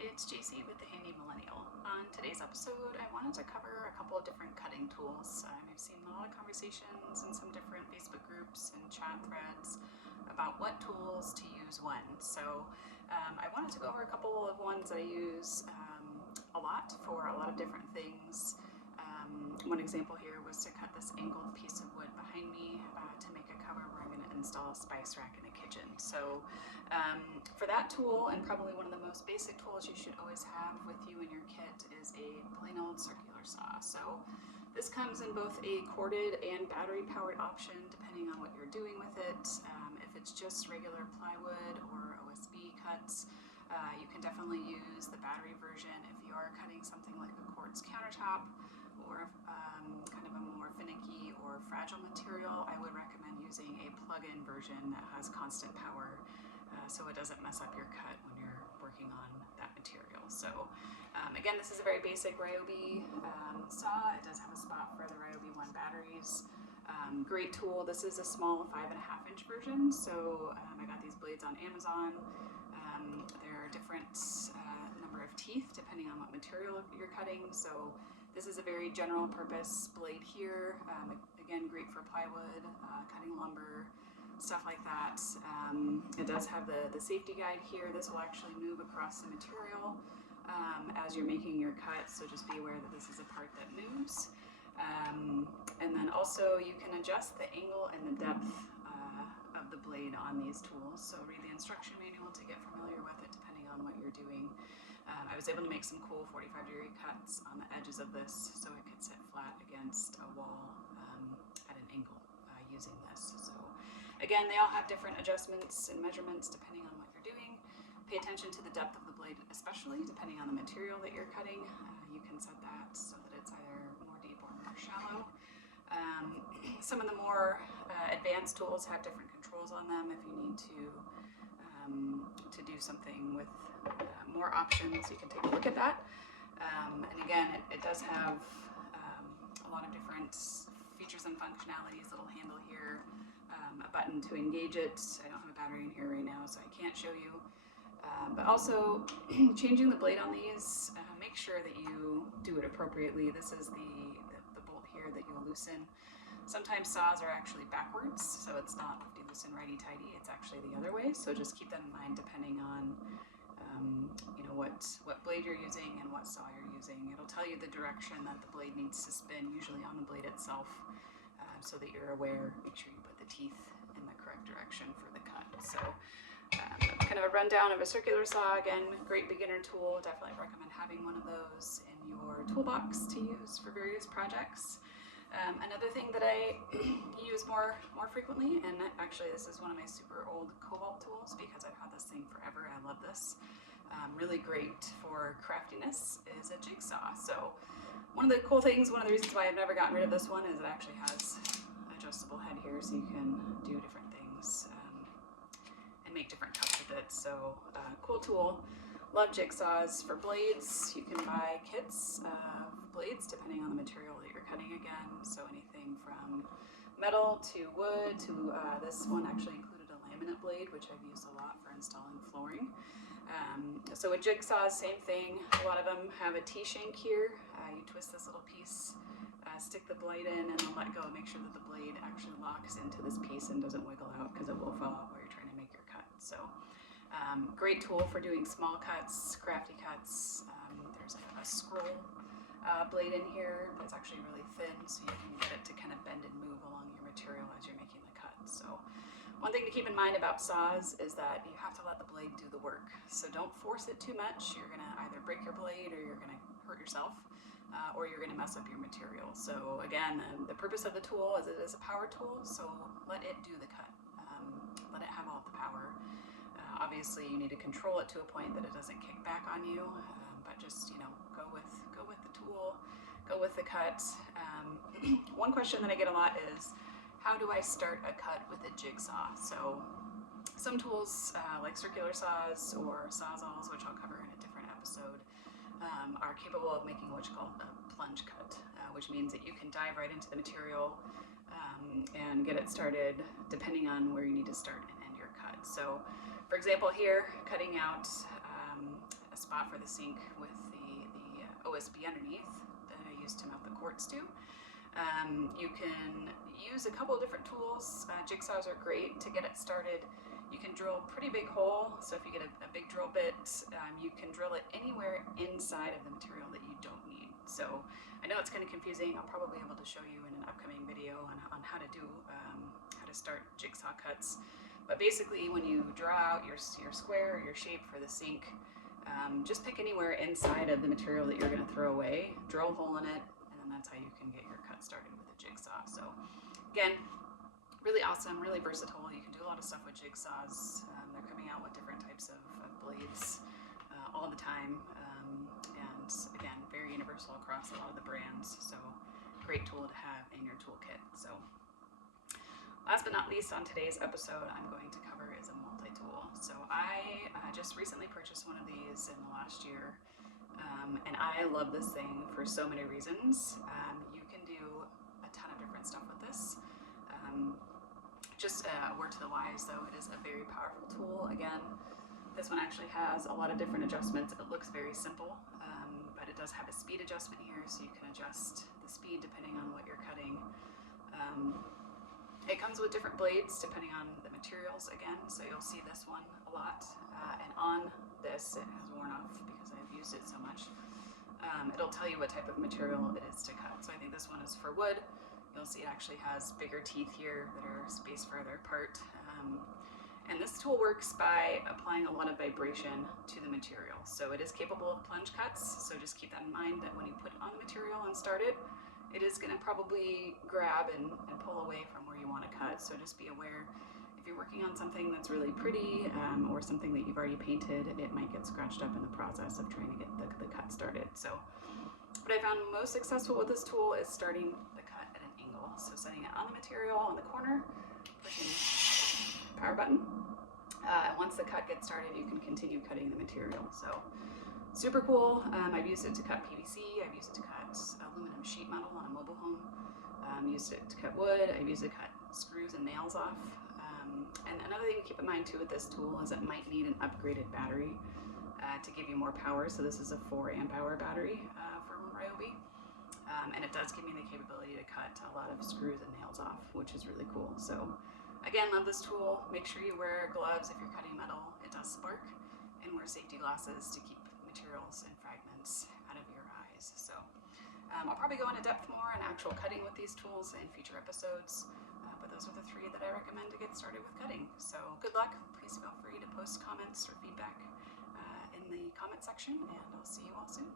it's JC with the Handy Millennial. On today's episode, I wanted to cover a couple of different cutting tools. I've seen a lot of conversations in some different Facebook groups and chat threads about what tools to use when. So I wanted to go over a couple of ones that I use a lot for a lot of different things. One example here was to cut this angled piece of wood behind me to make a cover where I'm going to install a spice rack in the kitchen. So for that tool, and probably one of the most basic tools you should always have with you in your kit, is a plain old circular saw. So this comes in both a corded and battery powered option depending on what you're doing with it. If it's just regular plywood or OSB cuts, you can definitely use the battery version. If you are cutting something like a quartz countertop or kind of a more finicky or fragile material, I would recommend using a plug-in version that has constant power so it doesn't mess up your cut when you're working on that material. So again, this is a very basic Ryobi saw. It does have a spot for the Ryobi 1 batteries. Great tool. This is a small 5.5-inch version, so I got these blades on Amazon. There are different number of teeth depending on what material you're cutting. So this is a very general purpose blade here. Again, great for plywood, cutting lumber, stuff like that. It does have the safety guide here. This will actually move across the material as you're making your cut, so just be aware that this is a part that moves. And then also you can adjust the angle and the depth of the blade on these tools. So read the instruction manual to get familiar with it depending on what you're doing. I was able to make some cool 45-degree cuts on the edges of this so it could sit flat against a wall at an angle using this. So again, they all have different adjustments and measurements depending on what you're doing. Pay attention to the depth of the blade, especially depending on the material that you're cutting. You can set that so that it's either more deep or more shallow. Some of the more advanced tools have different controls on them if you need to do something with more options. You can take a look at that. And again, it does have a lot of different features and functionalities. Little handle here, a button to engage it. I don't have a battery in here right now, so I can't show you. But also, changing the blade on these, make sure that you do it appropriately. This is the bolt here that you'll loosen. Sometimes saws are actually backwards, so it's not loosen righty-tighty, it's actually the other way. So just keep that in mind depending on what blade you're using and what saw you're using. It'll tell you the direction that the blade needs to spin, usually on the blade itself, so that you're aware. Make sure you put the teeth in the correct direction for the cut. So kind of a rundown of a circular saw. Again, great beginner tool. Definitely recommend having one of those in your toolbox to use for various projects. Another thing that I use more frequently, and actually this is one of my super old cobalt tools because I've had this thing forever. I love this. Really great for craftiness is a jigsaw. So one of the cool things, one of the reasons why I've never gotten rid of this one is it actually has adjustable head here, so you can do different things and make different cuts with it. So cool tool. Love jigsaws. For blades, you can buy kits of blades depending on the material that you're cutting again. So anything from metal to wood to this one actually included a laminate blade, which I've used a lot for installing flooring. So with jigsaws, same thing. A lot of them have a T-shank here. You twist this little piece, stick the blade in, and then let go. Make sure that the blade actually locks into this piece and doesn't wiggle out because it will fall out while you're trying to make your cut. So great tool for doing small cuts, crafty cuts. There's a scroll blade in here, but it's actually really thin, so you can get it to kind of bend and move along your material as you're making the cut. So one thing to keep in mind about saws is that you have to let the blade do the work. So don't force it too much. You're going to either break your blade or you're going to hurt yourself, or you're going to mess up your material. So again, the purpose of the tool is it is a power tool, so let it do the cut. Let it have all the power. Obviously, you need to control it to a point that it doesn't kick back on you, but just go with the tool, go with the cut. One question that I get a lot is, how do I start a cut with a jigsaw? So some tools like circular saws or sawzalls, which I'll cover in a different episode, are capable of making what's called a plunge cut, which means that you can dive right into the material and get it started depending on where you need to start and end your cut. So for example here, cutting out a spot for the sink with the OSB underneath that I use to mount the quartz to. You can use a couple of different tools. Jigsaws are great to get it started. You can drill a pretty big hole, so if you get a big drill bit, you can drill it anywhere inside of the material that you don't need. So I know it's kind of confusing. I'll probably be able to show you in an upcoming video on how to do how to start jigsaw cuts. But basically, when you draw out your square or your shape for the sink, just pick anywhere inside of the material that you're going to throw away, drill a hole in it, and then that's how you can get your cut started with a jigsaw. So again, really awesome, really versatile. You can do a lot of stuff with jigsaws. They're coming out with different types of blades all the time. And again, very universal across a lot of the brands. So great tool to have in your toolkit. So last but not least on today's episode, I'm going to cover is a multi-tool. So I just recently purchased one of these in the last year. And I love this thing for so many reasons. You can do a ton of different stuff with this. Just a word to the wise though, it is a very powerful tool. Again, this one actually has a lot of different adjustments. It looks very simple, but it does have a speed adjustment here, so you can adjust the speed depending on what you're cutting. It comes with different blades depending on the materials again, so you'll see this one a lot. And on this, it has worn off because I've used it so much. It'll tell you what type of material it is to cut. So I think this one is for wood. You'll see it actually has bigger teeth here that are spaced further apart. And this tool works by applying a lot of vibration to the material. So it is capable of plunge cuts, so just keep that in mind that when you put it on the material and start it, it is going to probably grab and pull away from where you want to cut. So just be aware if you're working on something that's really pretty or something that you've already painted, it might get scratched up in the process of trying to get the cut started. So what I found most successful with this tool is starting the cut at an angle. So setting it on the material on the corner, pushing power button. Once the cut gets started, you can continue cutting the material. So super cool. I've used it to cut PVC. I've used it to cut aluminum sheet metal on a mobile home. Used it to cut wood. I've used it to cut screws and nails off. And another thing to keep in mind too with this tool is it might need an upgraded battery to give you more power. So this is a 4 amp hour battery from Ryobi. And it does give me the capability to cut a lot of screws and nails off, which is really cool. So again, love this tool. Make sure you wear gloves if you're cutting metal. It does spark. And wear safety glasses to keep materials and fragments out of your eyes. So I'll probably go into depth more on actual cutting with these tools in future episodes. But those are the 3 that I recommend to get started with cutting. So good luck. Please feel free to post comments or feedback in the comment section, and I'll see you all soon.